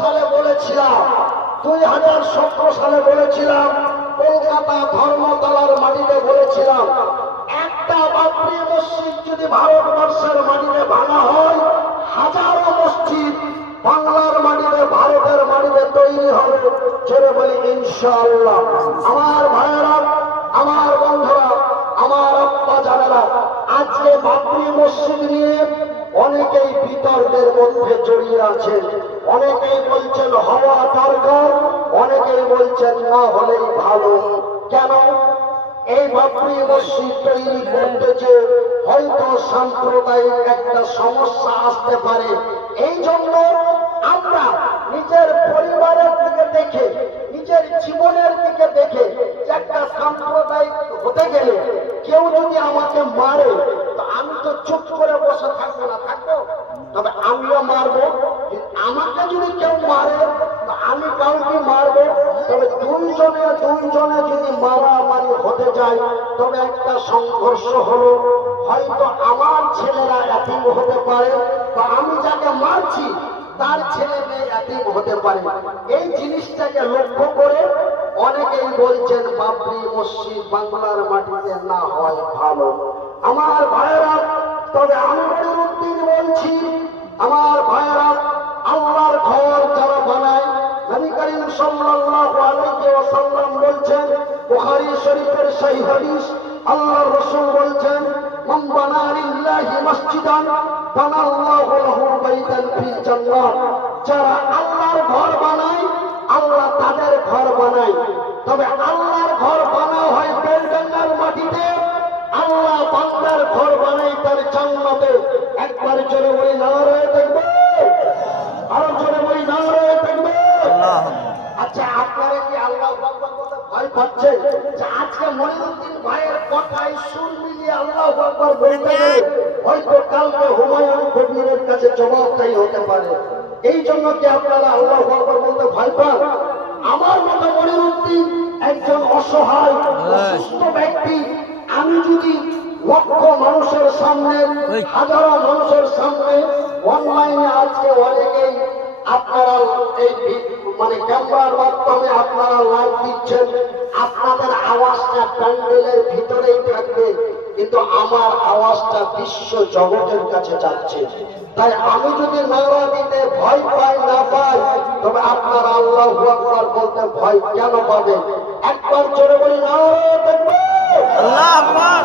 সালে বলেছিলাম 2017 সালে বলেছিলাম, কলকাতা ধর্মতলার মাটিতে বলেছিলাম, একটা বাবরি মসজিদ যদি ভারতবর্ষের মাটিতে ভাঙা হয়, হাজারো মসজিদ বাংলার মাটিতে, ভারতের মাটিতে তৈরি হবে। ছেড়ে বলি ইনশাআল্লাহ। আমার ভাইয়েরা, আমার বন্ধুরা, আমার আব্বা জানেরা, আজকে বাবরি মসজিদ নিয়ে অনেকেই বিতর্কের মধ্যে জড়িয়ে আছেন। অনেকেই বলছেন হওয়া দরকার, অনেকেই বলছেন না হলেই ভালো। কেন? এই বাবরি মসজিদ তৈরি করতে যে হয়তো সাম্প্রদায়িক একটা সমস্যা আসতে পারে, এই জন্য আমরা নিজের পরিবারের দিকে দেখে, নিজের জীবনের দিকে দেখে, একটা সাম্প্রদায়িক হতে গেলে কেউ যদি আমাকে মারে, তো আমি তো চুপ করে বসে থাকবো না, থাকবো? তবে আমিও মারবো। আমাকে যদি কেউ মারে, আমি কাউকে মারবো। তবে দুইজনে যদি মারামারি হতে যায়, তবে একটা সংঘর্ষ হলো। হয়তো আমার ছেলেরা এতিম হতে পারে, বা আমি যাকে মারছি তার ছেলে মেয়ে এতিম হতে পারে। এই জিনিসটাকে লক্ষ্য করে অনেকেই বলছেন বাবরি মসজিদ বাংলার মাটিতে না হয় ভালো। আমার ভাইয়েরা, তবে আমি মনিরুদ্দিন বলছি, আমার ভাইয়েরা, আল্লাহর ঘর যারা বানায়, নবী করিম সাল্লাল্লাহু আলাইহি ওয়াসাল্লাম বলছেন, বুখারী শরীফের সহিহ হাদিস, আল্লাহর রাসূল বলছেন, মান বানা লিল্লাহি মসজিদান বানাল্লাহু লাহু বাইতান ফিল জান্নাত। যারা আল্লাহর ঘর বানায়, আল্লাহ তাদের ঘর বানায়। তবে আল্লাহর ঘর বানানো হয় বেলডাঙ্গার মাটিতে, আল্লাহ বান্দার ঘর বানায় তার জান্নাতে। একবার জোরে বলি নারায়ে তাকবীর, আরো জোরে বলি নারায়ে তাকবীর। আচ্ছা, আপনারা কি আল্লাহু আকবার বলতে ভয় পাচ্ছেন? যে আজকে মনিরুদ্দিন ভাইয়ের কথায় সুর মিলিয়ে আল্লাহু আকবার বলতে গেলে হয়তো কালকে হুমায়ুন কবিরের কাছে জবাবদাহি হতে পারে। এই জন্য কি আপনারা আল্লাহু আকবার বলতে ভয় পান? আমার মতো মনিরুদ্দিন একজন অসহায় অসুস্থ ব্যক্তি, আমি যদি লক্ষ মানুষের সামনে, হাজারো মানুষের সামনে, অনলাইনে আজকে অনেকেই আপনারা এই ক্যামেরার মাধ্যমে আপনারা লাইভ দিচ্ছেন, আপনাদের আওয়াজটা প্যান্ডেলের ভিতরেই থাকবে, কিন্তু আমার আওয়াজটা বিশ্ব জগতের কাছে যাচ্ছে। তাই আমি যদি নারা দিতে ভয় পাই না পাই, তবে আপনারা আল্লাহু আকবার বলতে ভয় কেন পাবেন? একবার জোরে বলি নারায়ে তাকবীর, আল্লাহু আকবার।